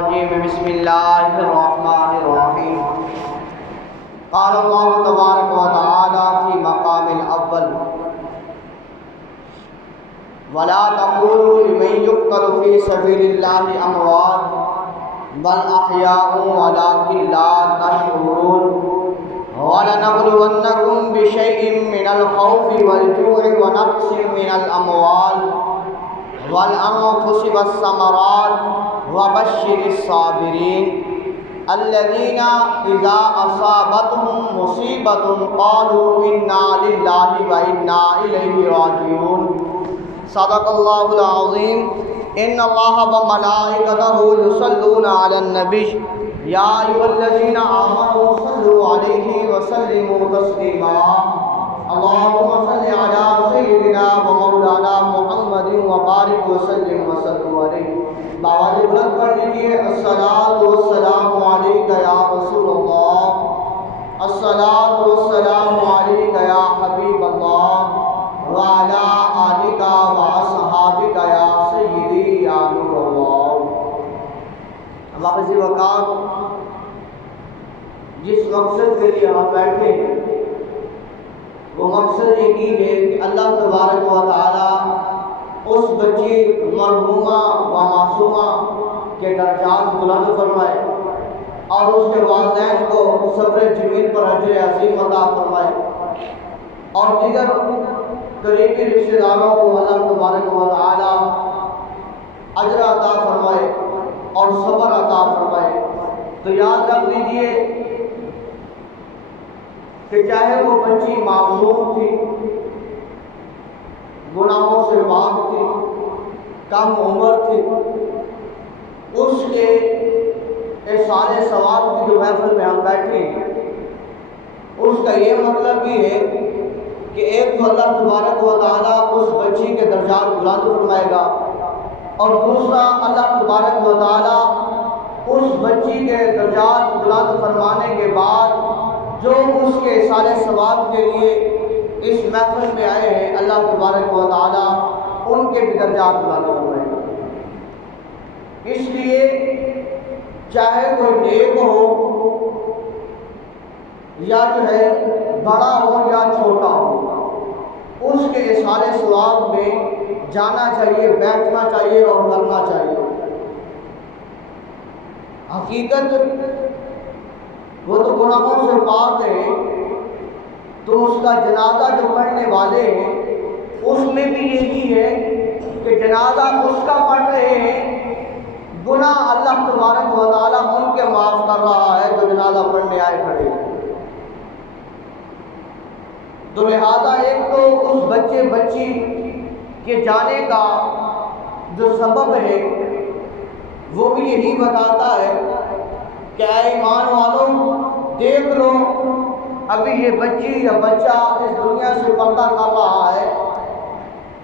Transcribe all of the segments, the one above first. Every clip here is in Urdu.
بسم اللہ الرحمن الرحیم قال اللہ تبارک و تعالی فی مقام الاول ولا تقولوا لمن يقتل في سبيل الله اموات بل احیاء ولكن لا تشعرون ولنبلونكم بشيء من الخوف والجوع ونقص من الاموال والانفس والثمرات وبشر الصابرين الذين إذا أصابتهم مصيبة قالوا إنا لله وإنا إليه راجعون صدق الله العظيم إن الله وملائكته يصلون على النبي يا أيها الذين آمنوا صلوا عليه وسلموا تسليما اللهم صل على سيدنا ومولانا محمد وبارك وسلم عليه باواز بلند پڑھ لیجیے الصلاۃ والسلام علیک یا رسول اللہ الصلاۃ والسلام علیک یا حبیب اللہ وعلی آلک واصحابک یا سیدی یا نور اللہ۔ واپس وقار جس مقصد کے لیے ہم بیٹھے ہیں وہ مقصد یہی ہے کہ اللہ تبارک و تعالی اس بچی مرحومہ و معصومہ کے درجات بلند فرمائے اور اس کے والدین کو صبر جمیل پر اجر عظیم عطا فرمائے اور دیگر قریبی رشتہ داروں کو اللہ تبارک و تعالی اجر عطا فرمائے اور صبر عطا فرمائے۔ تو یاد رکھ لیجیے کہ چاہے وہ بچی معصوم تھی، گناہوں سے پاک تھی، کم عمر تھی، اس کے احسان ثواب کی جو محفل میں ہم بیٹھے ہیں اس کا یہ مطلب بھی ہے کہ ایک تو اللہ تبارک و تعالیٰ اس بچی کے درجات بلند فرمائے گا اور دوسرا اللہ تبارک و تعالیٰ اس بچی کے درجات بلند فرمانے کے بعد جو اس کے احسان ثواب کے لیے اس محفل میں آئے ہیں اللہ تبارک و تعالیٰ ان کے بھی درجات بلند فرمائے گا۔ اس لیے چاہے کوئی نیک ہو یا جو ہے بڑا ہو یا چھوٹا ہو، اس کے احسان ثواب میں جانا چاہیے، بیٹھنا چاہیے اور کرنا چاہیے۔ حقیقت وہ تو گناہوں سے پاک ہے، تو اس کا جنازہ جو پڑھنے والے ہیں اس میں بھی یہی ہے کہ جنازہ اس کا پڑھ رہے ہیں، گناہ اللہ تبارک و تعالیٰ ان کے معاف کر رہا ہے جو جنازہ پڑھنے آئے کھڑے ہیں۔ تو لہذا ایک تو اس بچے بچی کے جانے کا جو سبب ہے وہ بھی یہی بتاتا ہے کہ اے ایمان والوں دیکھ لو، ابھی یہ بچی یا بچہ اس دنیا سے پردہ کر رہا ہے،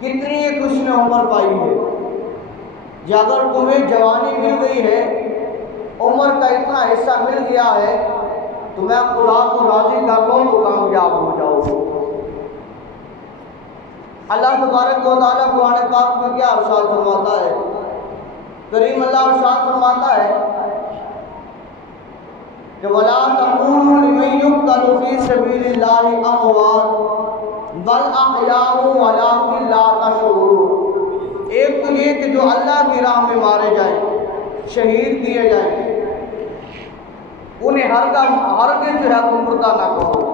کتنی ایک اس نے عمر پائی ہے۔ یا اگر تمہیں جوانی مل گئی ہے، عمر کا اتنا حصہ مل گیا ہے، تو میں خدا کو راضی کر لوں تو کامیاب ہو جاؤ گے۔ اللہ تبارک و تعالیٰ قرآن پاک میں کیا ارشاد فرماتا ہے؟ کریم اللہ ارشاد فرماتا ہے کہ وَلَا تَقُولُوا لِمَن يُقْتَلُ فِي سَبِيلِ اللَّهِ أَمْوَاتٌ بَلْ أَحْيَاءٌ وَلَكِن لَا تَشْعُرُونَ۔ ایک تو یہ کہ جو اللہ کی راہ میں مارے جائیں، شہید کیے جائیں، انہیں ہرگز جو ہے مردہ نہ کہو،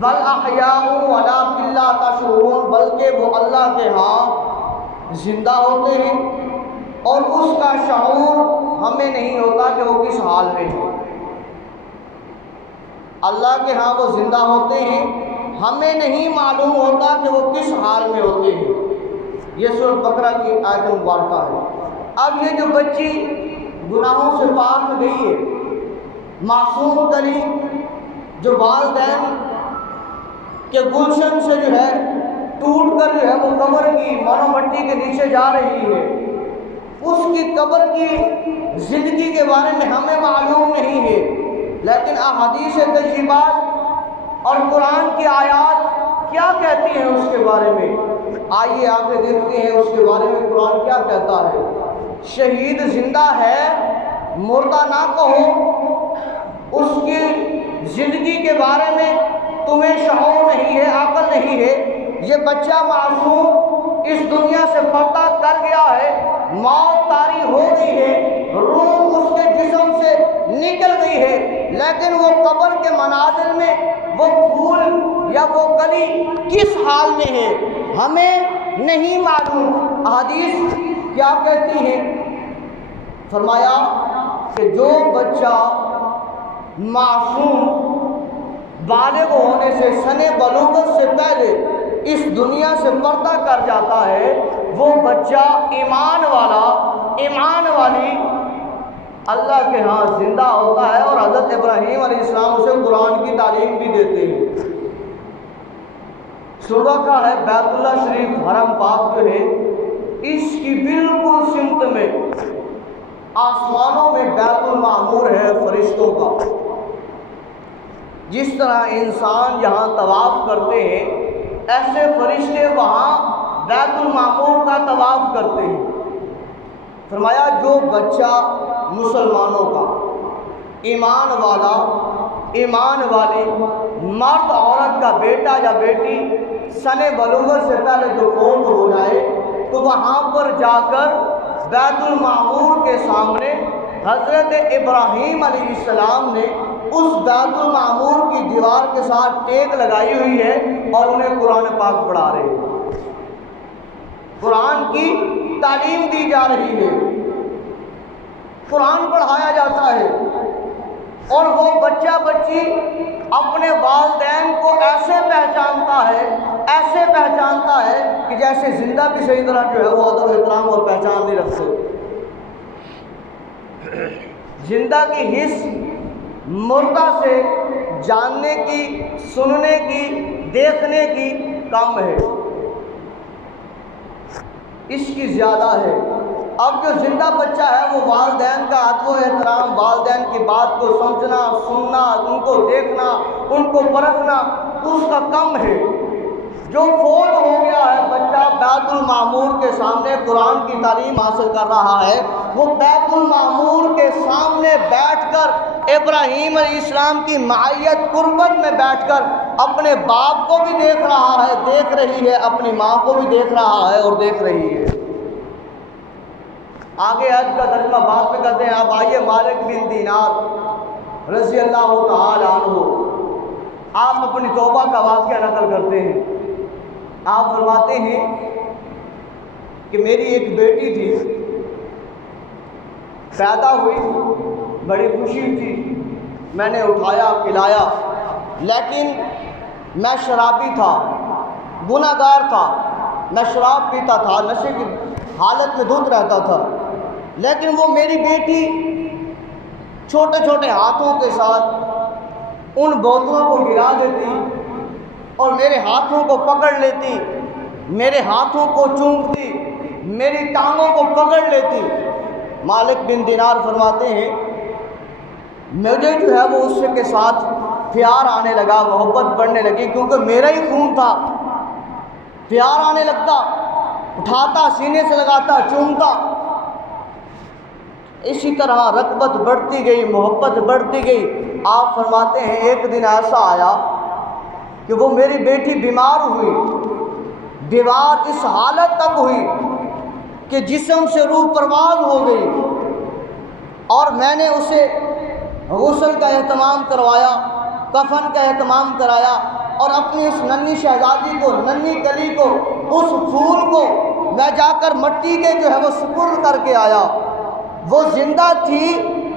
بل احیاء ولکن لا تشعرون، بلکہ وہ اللہ کے ہاں زندہ ہوتے ہیں اور اس کا شعور ہمیں نہیں ہوتا کہ وہ کس حال میں ہے۔ اللہ کے ہاں وہ زندہ ہوتے ہیں، ہمیں نہیں معلوم ہوتا کہ وہ کس حال میں ہوتے ہیں۔ یہ سورۃ بقرہ کی آیت مبارکہ ہے۔ اب یہ جو بچی گناہوں سے پاک گئی ہے، معصوم تری، جو والدین کے گلشن سے جو ہے ٹوٹ کر جو ہے وہ قبر کی مانو مٹی کے نیچے جا رہی ہے، اس کی قبر کی زندگی کے بارے میں ہمیں معلوم نہیں ہے، لیکن احادیث طیبات اور قرآن کی آیات کیا کہتی ہیں اس کے بارے میں؟ آئیے آگے دیکھتے ہیں اس کے بارے میں قرآن کیا کہتا ہے۔ شہید زندہ ہے مردہ نہ کہو، اس کی زندگی کے بارے میں تمہیں شعور نہیں ہے، عقل نہیں ہے۔ یہ بچہ معصوم اس دنیا سے پردہ کر گیا ہے، موت طاری ہو گئی ہے، روح اس کے جسم سے نکل گئی ہے، لیکن وہ قبر کے مناظر میں وہ پھول یا وہ کلی کس حال میں ہے ہمیں نہیں معلوم۔ حدیث کیا کہتی ہے؟ فرمایا کہ جو بچہ معصوم بالغ ہونے سے، سن بلوغت سے پہلے اس دنیا سے پردہ کر جاتا ہے، وہ بچہ ایمان والا، ایمان والی اللہ کے ہاں زندہ ہوتا ہے، اور حضرت ابراہیم علیہ السلام اسے قرآن کی تعلیم بھی دیتے ہیں۔ سورہ کا ہے بیت اللہ شریف، حرم پاک جو ہے، اس کی بالکل سمت میں آسمانوں میں بیت المعمور ہے فرشتوں کا۔ جس طرح انسان یہاں طواف کرتے ہیں، ایسے فرشتے وہاں بیت المعمور کا طواف کرتے ہیں۔ فرمایا جو بچہ مسلمانوں کا، ایمان والا، ایمان والی مرد عورت کا بیٹا یا بیٹی سن بلوغت سے پہلے جو فوت ہو جائے، تو وہاں پر جا کر بیت المعمور کے سامنے حضرت ابراہیم علیہ السلام نے اس بیت المعمور کی دیوار کے ساتھ ٹیک لگائی ہوئی ہے، اور انہیں قرآن پاک پڑھا رہے ہیں، قرآن کی تعلیم دی جا رہی ہے، قرآن پڑھایا جاتا ہے، اور وہ بچہ بچی اپنے والدین کو ایسے پہچانتا ہے، ایسے پہچانتا ہے کہ جیسے زندہ بھی صحیح طرح جو ہے وہ ادب احترام اور پہچان نہیں رکھتے۔ زندہ کی حس مردہ سے جاننے کی، سننے کی، دیکھنے کی کم ہے، اس کی زیادہ ہے۔ اب جو زندہ بچہ ہے وہ والدین کا ادب و احترام، والدین کی بات کو سمجھنا، سننا، ان کو دیکھنا، ان کو پرکھنا اس کا کم ہے۔ جو فوت ہو گیا ہے بچہ، بیت المعمور کے سامنے قرآن کی تعلیم حاصل کر رہا ہے، وہ بیت المعمور کے سامنے بیٹھ کر ابراہیم علیہ السلام کی معیت قربت میں بیٹھ کر اپنے باپ کو بھی دیکھ رہا ہے، دیکھ رہی ہے، اپنی ماں کو بھی دیکھ رہا ہے اور دیکھ رہی ہے۔ آگے حج کا ترجمہ بعد میں کرتے ہیں۔ اب آئیے مالک بن دینار رضی اللہ تعالی عنہ، آپ اپنی توبہ کا واقعہ نقل کرتے ہیں۔ آپ فرماتے ہیں کہ میری ایک بیٹی تھی، پیدا ہوئی، بڑی خوشی تھی، میں نے اٹھایا، پلایا، لیکن میں شرابی تھا، گناہ گار تھا، میں شراب پیتا تھا، نشے کی حالت میں دھت رہتا تھا، لیکن وہ میری بیٹی چھوٹے چھوٹے ہاتھوں کے ساتھ ان بوتلوں کو گرا دیتی اور میرے ہاتھوں کو پکڑ لیتی، میرے ہاتھوں کو چومتی، میری ٹانگوں کو پکڑ لیتی۔ مالک بن دینار فرماتے ہیں مجھے جو ہے وہ اس کے ساتھ پیار آنے لگا، محبت بڑھنے لگی، کیونکہ میرا ہی خون تھا، پیار آنے لگتا، اٹھاتا، سینے سے لگاتا، چومتا۔ اسی طرح رغبت بڑھتی گئی، محبت بڑھتی گئی۔ آپ فرماتے ہیں ایک دن ایسا آیا کہ وہ میری بیٹی بیمار ہوئی، بیمار اس حالت تک ہوئی کہ جسم سے روح پرواز ہو گئی، اور میں نے اسے غسل کا اہتمام کروایا، کفن کا اہتمام کرایا، اور اپنی اس ننھی شہزادی کو، ننھی کلی کو، اس پھول کو میں جا کر مٹی کے جو ہے وہ سپرد کر کے آیا۔ وہ زندہ تھی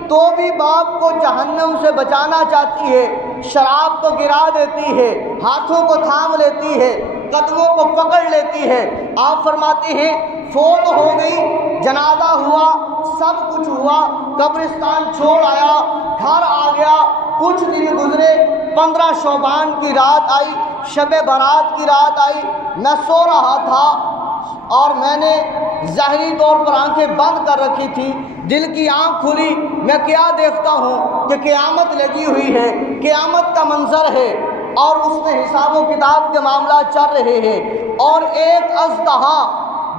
تو بھی باپ کو جہنم سے بچانا چاہتی ہے، شراب کو گرا دیتی ہے، ہاتھوں کو تھام لیتی ہے، قدموں کو پکڑ لیتی ہے۔ آپ فرماتے ہیں فوت ہو گئی، جنازہ ہوا، سب کچھ ہوا، قبرستان چھوڑ آیا، گھر آ گیا، کچھ دن گزرے، 15 شعبان کی رات آئی، شب برات کی رات آئی، میں سو رہا تھا اور میں نے ظاہری طور پر آنکھیں بند کر رکھی تھی، دل کی آنکھ کھلی، میں کیا دیکھتا ہوں کہ قیامت لگی ہوئی ہے، قیامت کا منظر ہے، اور اس میں حساب و کتاب کے معاملات چل رہے ہیں، اور ایک اژدہا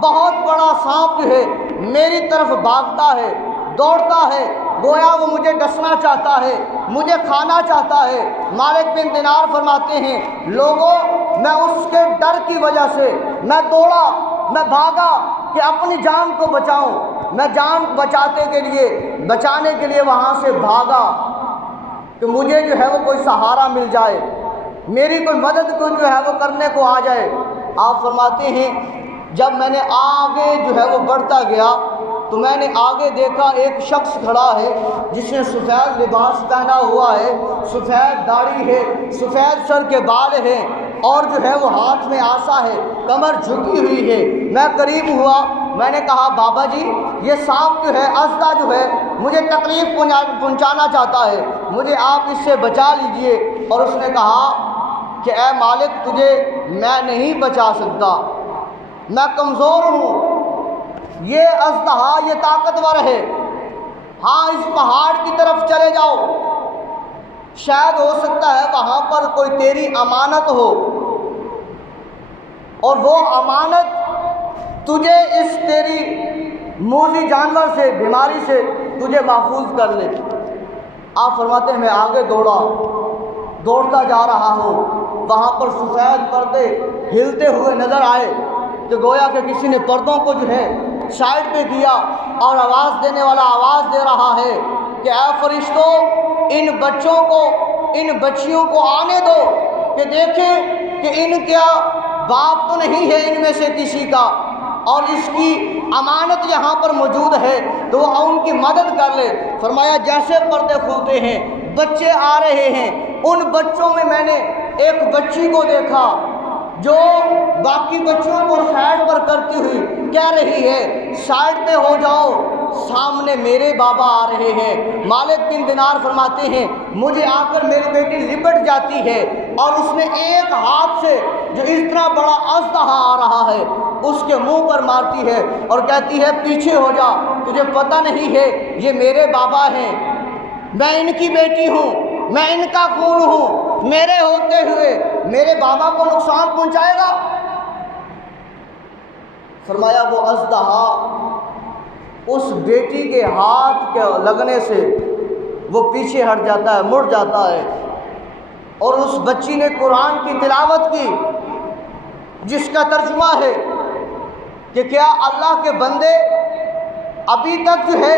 بہت بڑا سانپ جو ہے میری طرف بھاگتا ہے، دوڑتا ہے، گویا وہ مجھے ڈسنا چاہتا ہے، مجھے کھانا چاہتا ہے۔ مالک بن دینار فرماتے ہیں لوگوں، میں اس کے ڈر کی وجہ سے میں دوڑا، میں بھاگا کہ اپنی جان کو بچاؤں، میں جان بچانے کے لیے وہاں سے بھاگا کہ مجھے جو ہے وہ کوئی سہارا مل جائے، میری کوئی مدد کو جو ہے وہ کرنے کو آ جائے۔ آپ فرماتے ہیں جب میں نے آگے جو ہے وہ بڑھتا گیا تو میں نے آگے دیکھا ایک شخص کھڑا ہے جس نے سفید لباس پہنا ہوا ہے، سفید داڑھی ہے، سفید سر کے بال ہیں، اور جو ہے وہ ہاتھ میں عصا ہے، کمر جھکی ہوئی ہے۔ میں قریب ہوا، میں نے کہا بابا جی یہ سانپ جو ہے، اژدھا جو ہے مجھے تکلیف پہنچانا چاہتا ہے، مجھے آپ اس سے بچا لیجئے۔ اور اس نے کہا کہ اے مالک تجھے میں نہیں بچا سکتا، میں کمزور ہوں، یہ اژدہا یہ طاقتور ہے، ہاں اس پہاڑ کی طرف چلے جاؤ، شاید ہو سکتا ہے وہاں پر کوئی تیری امانت ہو اور وہ امانت تجھے اس تیری موذی جانور سے، بیماری سے تجھے محفوظ کر لے۔ آپ فرماتے ہیں میں آگے دوڑتا جا رہا ہوں، وہاں پر سفید پردے ہلتے ہوئے نظر آئے کہ گویا کہ کسی نے پردوں کو جو ہے سائڈ پہ کیا اور آواز دینے والا آواز دے رہا ہے کہ اے فرشتوں ان بچیوں کو آنے دو کہ دیکھیں کہ ان کیا باپ تو نہیں ہے ان میں سے کسی کا، اور اس کی امانت یہاں پر موجود ہے تو وہ ان کی مدد کر لے۔ فرمایا جیسے پردے کھلتے ہیں بچے آ رہے ہیں، ان بچوں میں نے ایک بچی کو دیکھا جو باقی بچوں کو سائڈ پر کرتی ہوئی کہہ رہی ہے سائڈ پہ ہو جاؤ، سامنے میرے بابا آ رہے ہیں۔ مالک بن دینار فرماتے ہیں مجھے آ کر میری بیٹی لپٹ جاتی ہے اور اس نے ایک ہاتھ سے جو اتنا بڑا اژدہا آ رہا ہے اس کے منہ پر مارتی ہے اور کہتی ہے پیچھے ہو جا، تجھے پتہ نہیں ہے یہ میرے بابا ہیں، میں ان کی بیٹی ہوں، میں ان کا خون ہوں، میرے ہوتے ہوئے میرے بابا کو نقصان پہنچائے گا۔ فرمایا وہ اژدہا اس بیٹی کے ہاتھ کے لگنے سے وہ پیچھے ہٹ جاتا ہے، مڑ جاتا ہے، اور اس بچی نے قرآن کی تلاوت کی جس کا ترجمہ ہے کہ کیا اللہ کے بندے ابھی تک جو ہے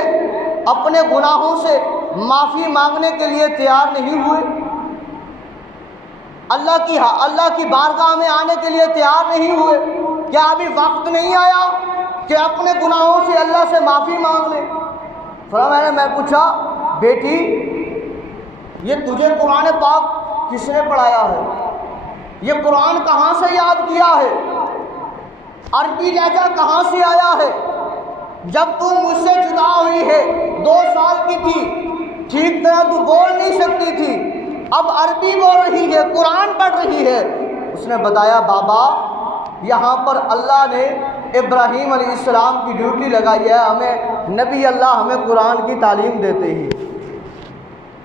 اپنے گناہوں سے معافی مانگنے کے لیے تیار نہیں ہوئے، اللہ کی بارگاہ میں آنے کے لیے تیار نہیں ہوئے؟ کیا ابھی وقت نہیں آیا کہ اپنے گناہوں سے اللہ سے معافی مانگ لیں؟ فرمایا میں پوچھا بیٹی یہ تجھے قرآن پاک کس نے پڑھایا ہے؟ یہ قرآن کہاں سے یاد کیا ہے؟ عربی لہجہ کہاں سے آیا ہے؟ جب تم مجھ سے جدا ہوئی ہے 2 سال کی تھی، ٹھیک طرح تو بول نہیں سکتی تھی، اب عربی بول رہی ہے، قرآن پڑھ رہی ہے۔ اس نے بتایا بابا یہاں پر اللہ نے ابراہیم علیہ السلام کی ڈیوٹی لگائی ہے، ہمیں نبی اللہ ہمیں قرآن کی تعلیم دیتے ہی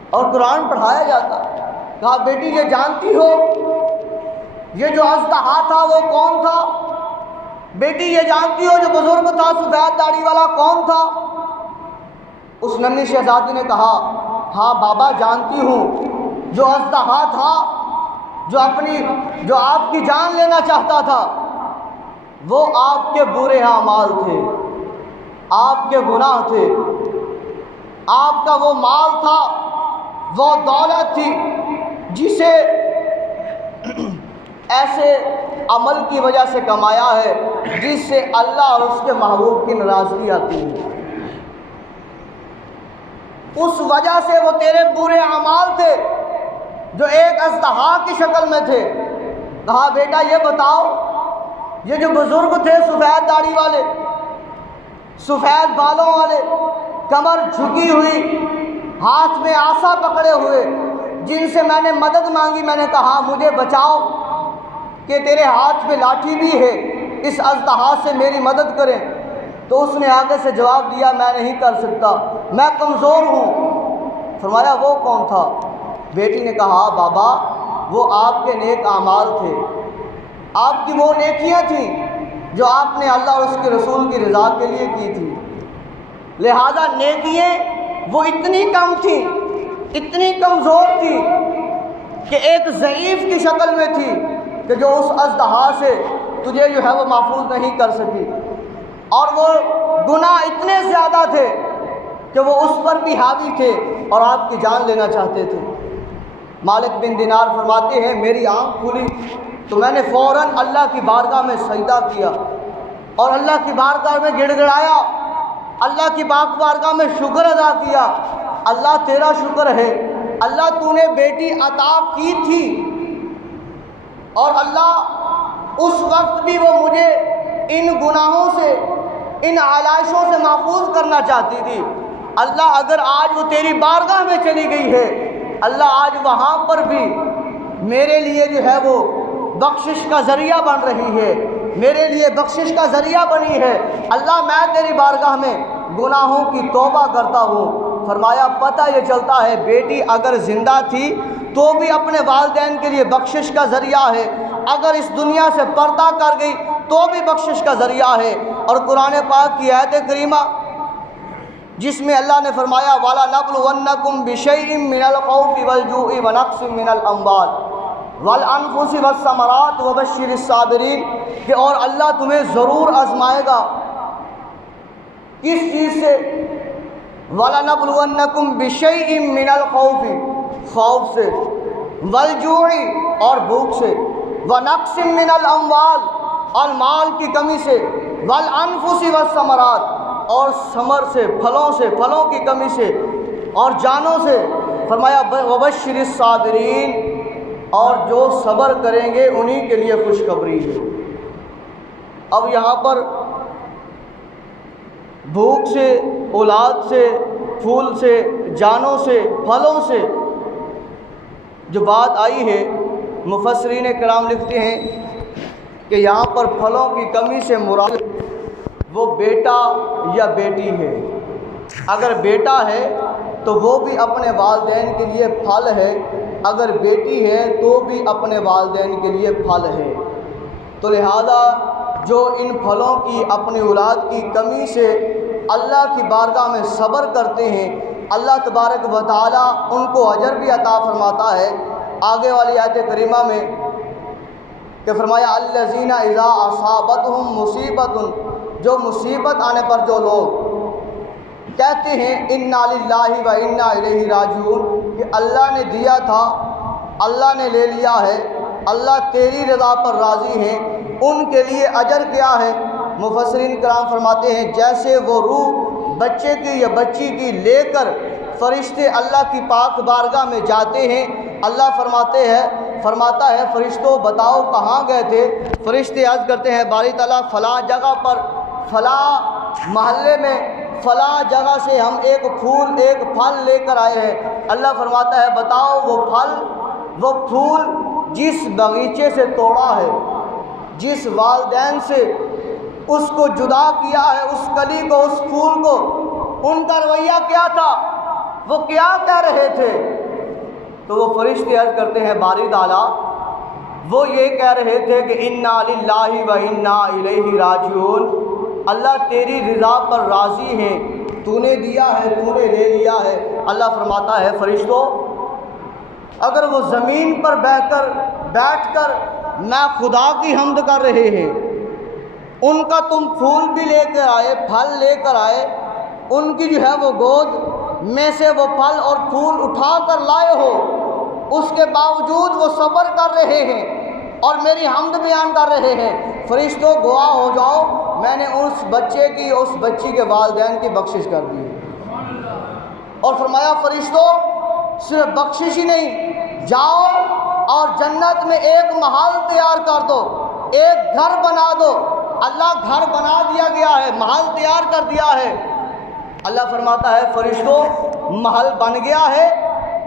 اور قرآن پڑھایا جاتا۔ کہا بیٹی یہ جانتی ہو یہ جو اژدہا تھا وہ کون تھا؟ بیٹی یہ جانتی ہو جو بزرگ تھا سفید داڑھی والا کون تھا؟ اس ننھی شہزادی نے کہا ہاں بابا جانتی ہوں، جو اژدہا تھا جو آپ کی جان لینا چاہتا تھا وہ آپ کے برے اعمال تھے، آپ کے گناہ تھے، آپ کا وہ مال تھا، وہ دولت تھی جسے ایسے عمل کی وجہ سے کمایا ہے جس سے اللہ اور اس کے محبوب کی ناراضگی آتی ہے، اس وجہ سے وہ تیرے برے اعمال تھے جو ایک اژدہا کی شکل میں تھے۔ کہا بیٹا یہ بتاؤ یہ جو بزرگ تھے سفید داڑھی والے، سفید بالوں والے، کمر جھکی ہوئی، ہاتھ میں عصا پکڑے ہوئے، جن سے میں نے مدد مانگی، میں نے کہا مجھے بچاؤ کہ تیرے ہاتھ میں لاٹھی بھی ہے، اس اژدہا سے میری مدد کریں، تو اس نے آگے سے جواب دیا میں نہیں کر سکتا، میں کمزور ہوں۔ فرمایا وہ کون تھا؟ بیٹی نے کہا بابا وہ آپ کے نیک اعمال تھے، آپ کی وہ نیکیاں تھیں جو آپ نے اللہ اور اس کے رسول کی رضا کے لیے کی تھی۔ لہذا نیکیاں وہ اتنی کم تھیں، اتنی کمزور تھی کہ ایک ضعیف کی شکل میں تھی کہ جو اس اژدہا سے تجھے جو ہے وہ محفوظ نہیں کر سکی، اور وہ گناہ اتنے زیادہ تھے کہ وہ اس پر بھی حاوی تھے اور آپ کی جان لینا چاہتے تھے۔ مالک بن دینار فرماتے ہیں میری آنکھ کھلی تو میں نے فوراً اللہ کی بارگاہ میں سجدہ کیا اور اللہ کی بارگاہ میں گڑ گڑایا، اللہ کی بارگاہ میں شکر ادا کیا۔ اللہ تیرا شکر ہے، اللہ تو نے بیٹی عطا کی تھی اور اللہ اس وقت بھی وہ مجھے ان گناہوں سے، ان علائشوں سے محفوظ کرنا چاہتی تھی۔ اللہ اگر آج وہ تیری بارگاہ میں چلی گئی ہے، اللہ آج وہاں پر بھی میرے لیے جو ہے وہ بخشش کا ذریعہ بن رہی ہے، میرے لیے بخشش کا ذریعہ بنی ہے۔ اللہ میں تیری بارگاہ میں گناہوں کی توبہ کرتا ہوں۔ فرمایا پتہ یہ چلتا ہے بیٹی اگر زندہ تھی تو بھی اپنے والدین کے لیے بخشش کا ذریعہ ہے، اگر اس دنیا سے پردہ کر گئی تو بھی بخشش کا ذریعہ ہے۔ اور قرآن پاک کی آیت کریمہ جس میں اللہ نے فرمایا وَلَنَبْلُوَنَّكُمْ بِشَيْءٍ مِّنَ الْخَوْفِ وَالْجُوعِ وَنَقْصٍ مِّنَ الْأَمْوَالِ وَالْأَنفُسِ وَالثَّمَرَاتِ وَبَشِّرِ الصَّابِرِينَ کہ اور اللہ تمہیں ضرور آزمائے گا۔ کس چیز سے؟ وَلَنَبْلُوَنَّكُمْ بِشَيْءٍ مِّنَ الْخَوْفِ خوف سے، وَالْجُوعِ اور بھوک سے، وَنَقْصٍ مِّنَ الْأَمْوَالِ اور مال کی کمی سے، وَالْأَنفُسِ وَالثَّمَرَاتِ اور ثمر سے، پھلوں کی کمی سے اور جانوں سے۔ فرمایا وَبَشِّرِ الصَّابِرِينَ اور جو صبر کریں گے انہی کے لیے خوشخبری ہے۔ اب یہاں پر بھوک سے، اولاد سے، پھول سے، جانوں سے، پھلوں سے جو بات آئی ہے، مفسرین کرام لکھتے ہیں کہ یہاں پر پھلوں کی کمی سے مراد وہ بیٹا یا بیٹی ہے۔ اگر بیٹا ہے تو وہ بھی اپنے والدین کے لیے پھل ہے، اگر بیٹی ہے تو بھی اپنے والدین کے لیے پھل ہے۔ تو لہذا جو ان پھلوں کی اپنی اولاد کی کمی سے اللہ کی بارگاہ میں صبر کرتے ہیں، اللہ تبارک و تعالی ان کو اجر بھی عطا فرماتا ہے۔ آگے والی آیت کریمہ میں کہ فرمایا الذین اذا اصابتہم مصیبت، جو مصیبت آنے پر جو لوگ کہتے ہیں انا للہ و انا الیہ راجعون کہ اللہ نے دیا تھا، اللہ نے لے لیا ہے، اللہ تیری رضا پر راضی ہیں، ان کے لیے اجر کیا ہے؟ مفسرین کرام فرماتے ہیں جیسے وہ روح بچے کی یا بچی کی لے کر فرشتے اللہ کی پاک بارگاہ میں جاتے ہیں، اللہ فرماتا ہے فرشتوں بتاؤ کہاں گئے تھے؟ فرشتے عرض کرتے ہیں باری تعالیٰ فلاں جگہ پر، فلاں محلے میں، فلاں جگہ سے ہم ایک پھل لے کر آئے ہیں۔ اللہ فرماتا ہے بتاؤ وہ پھول جس باغیچے سے توڑا ہے، جس والدین سے اس کو جدا کیا ہے، اس کلی کو، اس پھول کو، ان کا رویہ کیا تھا، وہ کیا کہہ رہے تھے؟ تو وہ فرشتے عرض کرتے ہیں باری تعالیٰ وہ یہ کہہ رہے تھے کہ انا للہ و انا الیہ راجعون، اللہ تیری رضا پر راضی ہیں، تو نے دیا ہے، تو نے لے لیا ہے۔ اللہ فرماتا ہے فرشتوں اگر وہ زمین پر بیٹھ کر میں خدا کی حمد کر رہے ہیں، ان کا تم پھول بھی لے کر آئے، پھل لے کر آئے، ان کی جو ہے وہ گود میں سے وہ پھل اور پھول اٹھا کر لائے ہو، اس کے باوجود وہ صبر کر رہے ہیں اور میری حمد بیان کر رہے ہیں، فرشتوں گواہ ہو جاؤ میں نے اس بچی کے والدین کی بخشش کر دی۔ اور فرمایا فرشتوں صرف بخشش ہی نہیں، جاؤ اور جنت میں ایک محل تیار کر دو، ایک گھر بنا دو۔ اللہ گھر بنا دیا گیا ہے، محل تیار کر دیا ہے۔ اللہ فرماتا ہے فرشتوں محل بن گیا ہے،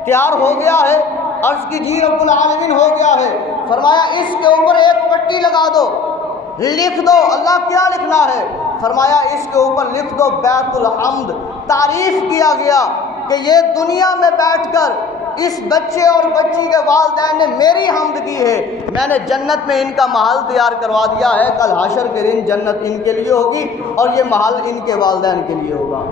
تیار ہو گیا ہے، عرض کی جی رب العالمین ہو گیا ہے۔ فرمایا اس کے اوپر ایک پٹی لگا دو، لکھ دو۔ اللہ کیا لکھنا ہے؟ فرمایا اس کے اوپر لکھ دو بیت الحمد۔ تعریف کیا گیا کہ یہ دنیا میں بیٹھ کر اس بچے اور بچی کے والدین نے میری حمد کی ہے، میں نے جنت میں ان کا محل تیار کروا دیا ہے، کل حشر کے دن جنت ان کے لیے ہوگی اور یہ محل ان کے والدین کے لیے ہوگا۔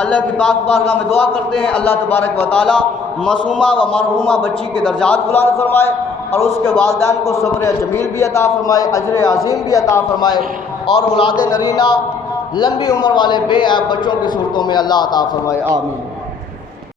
اللہ کی پاک بارگاہ میں دعا کرتے ہیں اللہ تبارک و تعالی معصومہ و مرحومہ بچی کے درجات بلند فرمائے اور اس کے والدین کو صبر جمیل بھی عطا فرمائے، اجر عظیم بھی عطا فرمائے اور اولاد نرینہ لمبی عمر والے بے عیب بچوں کی صورتوں میں اللہ عطا فرمائے، آمین۔